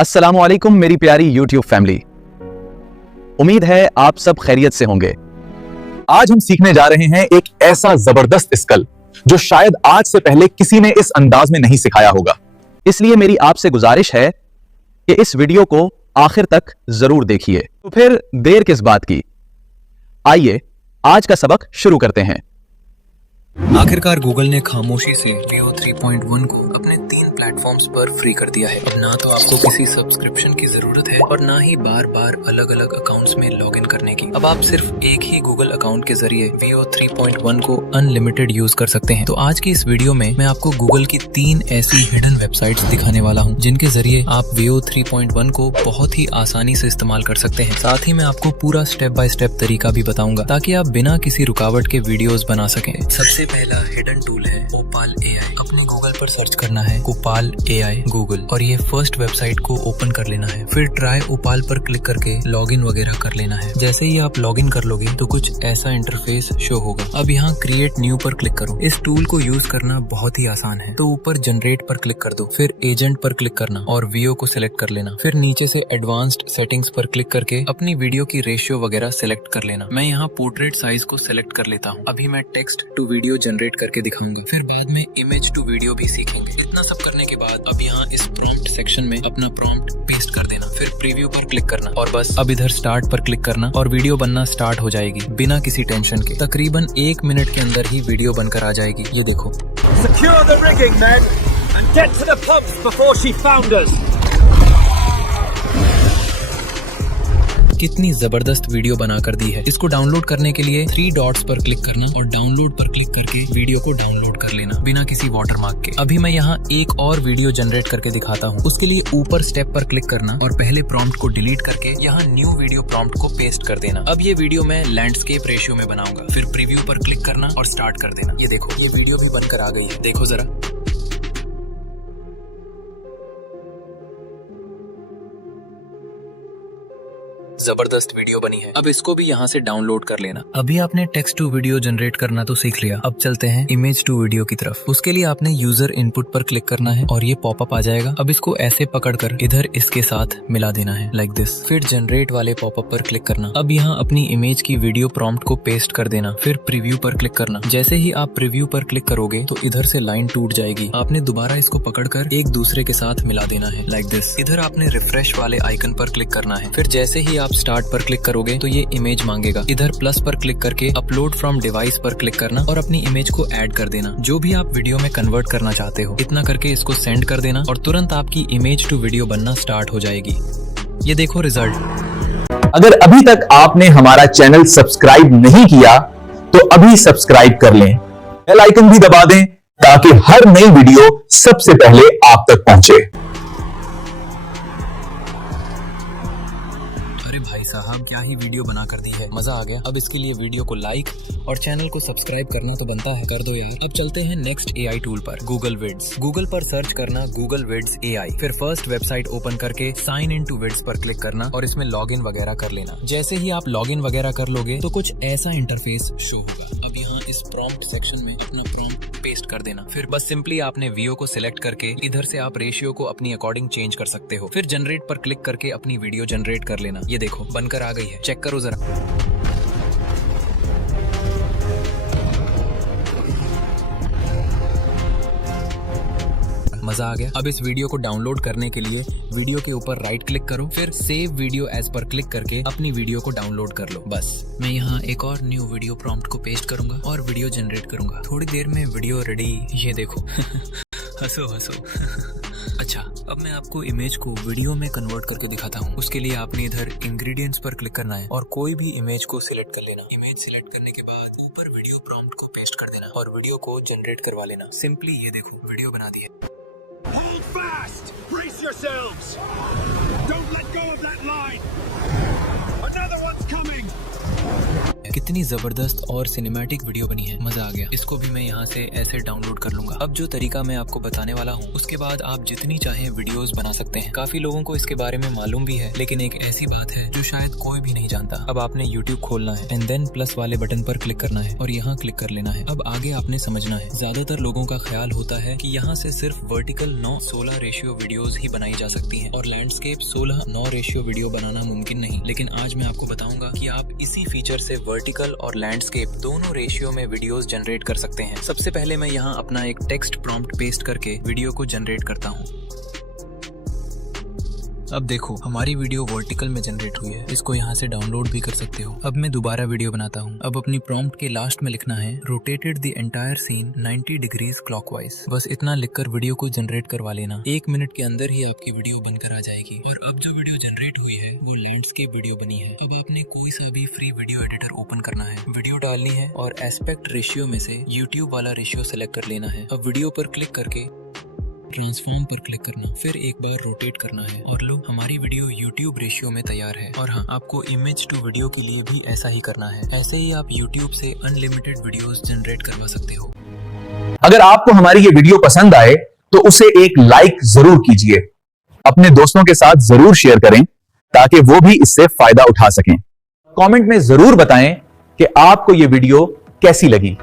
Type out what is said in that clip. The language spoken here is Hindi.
अस्सलाम वालेकुम मेरी प्यारी YouTube फैमिली, उम्मीद है आप सब खैरियत से होंगे। आज हम सीखने जा रहे हैं एक ऐसा जबरदस्त स्किल जो शायद आज से पहले किसी ने इस अंदाज में नहीं सिखाया होगा। इसलिए मेरी आपसे गुजारिश है कि इस वीडियो को आखिर तक जरूर देखिए। तो फिर देर किस बात की, आइए आज का सबक शुरू करते हैं। आखिरकार गूगल ने खामोशी से Veo 3.1 को अपने 3 प्लेटफॉर्म्स पर फ्री कर दिया है। अब ना तो आपको किसी सब्सक्रिप्शन की जरूरत है और ना ही बार बार अलग अलग अकाउंट्स में लॉगिन करने की। अब आप सिर्फ एक ही गूगल अकाउंट के जरिए Veo 3.1 को अनलिमिटेड यूज कर सकते हैं। तो आज की इस वीडियो में मैं आपको गूगल की 3 ऐसी हिडन वेबसाइट्स दिखाने वाला हूँ जिनके जरिए आप Veo 3.1 को बहुत ही आसानी से इस्तेमाल कर सकते हैं। साथ ही मैं आपको पूरा स्टेप बाय स्टेप तरीका भी बताऊंगा ताकि आप बिना किसी रुकावट के वीडियोस बना सकें। सबसे पहला हिडन टूल है Opal AI। अपने गूगल पर सर्च करना है Opal AI गूगल और ये फर्स्ट वेबसाइट को ओपन कर लेना है। फिर ट्राई Opal पर क्लिक करके लॉगिन वगैरह कर लेना है। जैसे ही आप लॉगिन कर लोगे तो कुछ ऐसा इंटरफेस शो होगा। अब यहाँ क्रिएट न्यू पर क्लिक करो। इस टूल को यूज करना बहुत ही आसान है। तो ऊपर जनरेट पर क्लिक कर दो, फिर एजेंट पर क्लिक करना और Veo को सिलेक्ट कर लेना। फिर नीचे से एडवांस्ड सेटिंग्स पर क्लिक करके अपनी वीडियो की रेशियो वगैरह सिलेक्ट कर लेना। मैं यहाँ पोर्ट्रेट साइज को सिलेक्ट कर लेता हूँ। अभी मैं टेक्स्ट टू वीडियो जनरेट करके दिखाऊंगा। फिर बाद में इमेज टू वीडियो भी सीखेंगे। इतना सब करने के बाद अब यहाँ इस प्रॉम्प्ट सेक्शन में अपना प्रॉम्प्ट पेस्ट कर देना। फिर प्रीव्यू पर क्लिक करना और बस अब इधर स्टार्ट पर क्लिक करना और वीडियो बनना स्टार्ट हो जाएगी बिना किसी टेंशन के। तकरीबन 1 मिनट के अंदर ही वीडियो बनकर आ जाएगी। ये देखो। Secure the rigging, men, and get to the pumps before she founders. कितनी जबरदस्त वीडियो बना कर दी है। इसको डाउनलोड करने के लिए 3 डॉट्स पर क्लिक करना और डाउनलोड पर क्लिक करके वीडियो को डाउनलोड कर लेना बिना किसी वाटरमार्क के। अभी मैं यहाँ एक और वीडियो जनरेट करके दिखाता हूँ। उसके लिए ऊपर स्टेप पर क्लिक करना और पहले प्रॉम्प्ट को डिलीट करके यहाँ न्यू वीडियो प्रॉम्प्ट को पेस्ट कर देना। अब ये वीडियो मैं लैंडस्केप रेशियो में बनाऊंगा। फिर प्रीव्यू पर क्लिक करना और स्टार्ट कर देना। ये देखो, ये वीडियो भी बनकर आ गई है। देखो जरा। जबरदस्त वीडियो बनी है। अब इसको भी यहाँ से डाउनलोड कर लेना। अभी आपने टेक्स्ट टू वीडियो जनरेट करना तो सीख लिया। अब चलते हैं इमेज टू वीडियो की तरफ। उसके लिए आपने यूजर इनपुट पर क्लिक करना है और ये पॉपअप आ जाएगा। अब इसको ऐसे पकड़कर इधर इसके साथ मिला देना है, लाइक दिस। फिर जनरेट वाले पॉपअप पर क्लिक करना। अब यहाँ अपनी इमेज की वीडियो प्रॉम्प्ट को पेस्ट कर देना। फिर प्रीव्यू पर क्लिक करना। जैसे ही आप प्रीव्यू पर क्लिक करोगे तो इधर से लाइन टूट जाएगी। आपने दोबारा इसको पकड़कर एक दूसरे के साथ मिला देना है, लाइक दिस। इधर आपने रिफ्रेश वाले आइकन पर क्लिक करना है। फिर जैसे ही आप स्टार्ट पर क्लिक करोगे तो ये इमेज मांगेगा। इधर प्लस पर क्लिक करके अपलोड फ्रॉम डिवाइस पर क्लिक करना और अपनी इमेज को ऐड कर देना जो भी आप वीडियो में कन्वर्ट करना चाहते हो। इतना करके इसको सेंड कर देना और तुरंत आपकी इमेज टू वीडियो बनना स्टार्ट हो जाएगी। ये देखो रिजल्ट। अगर अभी तक आपने हमारा चैनल सब्सक्राइब नहीं किया तो अभी सब्सक्राइब कर लें, बेल आइकन भी दबा दें ताकि हर नई वीडियो सबसे पहले आप तक पहुंचे। अरे भाई साहब, क्या ही वीडियो बना कर दी है, मजा आ गया। अब इसके लिए वीडियो को लाइक और चैनल को सब्सक्राइब करना तो बनता है, कर दो यार। अब चलते हैं नेक्स्ट AI टूल पर, गूगल विड्स। गूगल पर सर्च करना गूगल विड्स AI। फिर फर्स्ट वेबसाइट ओपन करके साइन इन टू विड्स पर क्लिक करना और इसमें लॉगिन वगैरह कर लेना। जैसे ही आप लॉगिन वगैरह कर लोगे तो कुछ ऐसा इंटरफेस शो होगा। अब यहाँ इस प्रॉम्प्ट सेक्शन में अपना प्रॉम्प्ट पेस्ट कर देना। फिर बस सिंपली आपने Veo को सिलेक्ट करके इधर से आप रेशियो को अपनी अकॉर्डिंग चेंज कर सकते हो। फिर जनरेट पर क्लिक करके अपनी वीडियो जनरेट कर लेना। ये देखो बनकर आ गई है, चेक करो जरा। मजा आ गया। अब इस वीडियो को डाउनलोड करने के लिए वीडियो के ऊपर राइट क्लिक करो, फिर सेव वीडियो एज पर क्लिक करके अपनी वीडियो को डाउनलोड कर लो। बस मैं यहाँ एक और न्यू वीडियो प्रॉम्प्ट को पेस्ट करूंगा और वीडियो जनरेट करूंगा। थोड़ी देर में वीडियो रेडी। ये देखो हंसो हंसो अच्छा, अब मैं आपको इमेज को वीडियो में कन्वर्ट करके दिखाता हूँ। उसके लिए आपने इधर इंग्रेडिएंट्स पर क्लिक करना है और कोई भी इमेज को सिलेक्ट कर लेना। इमेज सिलेक्ट करने के बाद ऊपर वीडियो प्रॉम्प्ट को पेस्ट कर देना और वीडियो को जनरेट करवा लेना। सिंपली ये देखो वीडियो बना दी है। Hold fast! Brace yourselves! Don't let go of that line! Another one's coming! कितनी जबरदस्त और सिनेमैटिक वीडियो बनी है, मजा आ गया। इसको भी मैं यहाँ से ऐसे डाउनलोड कर लूंगा। अब जो तरीका मैं आपको बताने वाला हूँ, उसके बाद आप जितनी चाहें वीडियोस बना सकते हैं। काफी लोगों को इसके बारे में मालूम भी है, लेकिन एक ऐसी बात है जो शायद कोई भी नहीं जानता। अब आपने YouTube खोलना है एंड देन प्लस वाले बटन पर क्लिक करना है और यहाँ क्लिक कर लेना है। अब आगे आपने समझना है, ज्यादातर लोगों का ख्याल होता है कि यहाँ से सिर्फ वर्टिकल 9:16 रेशियो वीडियोस ही बनाई जा सकती हैं और लैंडस्केप 16:9 रेशियो वीडियो बनाना मुमकिन नहीं। लेकिन आज मैं आपको बताऊंगा कि आप इसी फीचर से वर्टिकल और लैंडस्केप दोनों रेशियो में वीडियोस जनरेट कर सकते हैं। सबसे पहले मैं यहाँ अपना एक टेक्स्ट प्रॉम्प्ट पेस्ट करके वीडियो को जनरेट करता हूँ। अब देखो हमारी वीडियो वर्टिकल में जनरेट हुई है। इसको यहाँ से डाउनलोड भी कर सकते हो। अब मैं दोबारा वीडियो बनाता हूँ। अब अपनी प्रॉम्प्ट के लास्ट में लिखना है rotated the entire scene 90 degrees clockwise. बस इतना लिखकर वीडियो को जनरेट करवा लेना। 1 मिनट के अंदर ही आपकी वीडियो बनकर आ जाएगी। और अब जो वीडियो जनरेट हुई है वो लैंडस्केप वीडियो बनी है। अब आपने कोई सा भी फ्री वीडियो एडिटर ओपन करना है, वीडियो डालनी है और एस्पेक्ट रेशियो में से यूट्यूब वाला रेशियो सेलेक्ट कर लेना है। अब वीडियो पर क्लिक करके ट्रांसफॉर्म पर क्लिक करना, फिर एक बार रोटेट करना है और लो हमारी वीडियो YouTube रेशियो में तैयार है। और हाँ, आपको इमेज टू वीडियो के लिए भी ऐसा ही करना है। ऐसे ही आप YouTube से अनलिमिटेड वीडियोस जनरेट करवा सकते हो। अगर आपको हमारी ये वीडियो पसंद आए तो उसे एक लाइक जरूर कीजिए, अपने दोस्तों के साथ जरूर शेयर करें ताकि वो भी इससे फायदा उठा सकें। कमेंट में जरूर बताएं कि आपको ये वीडियो कैसी लगी।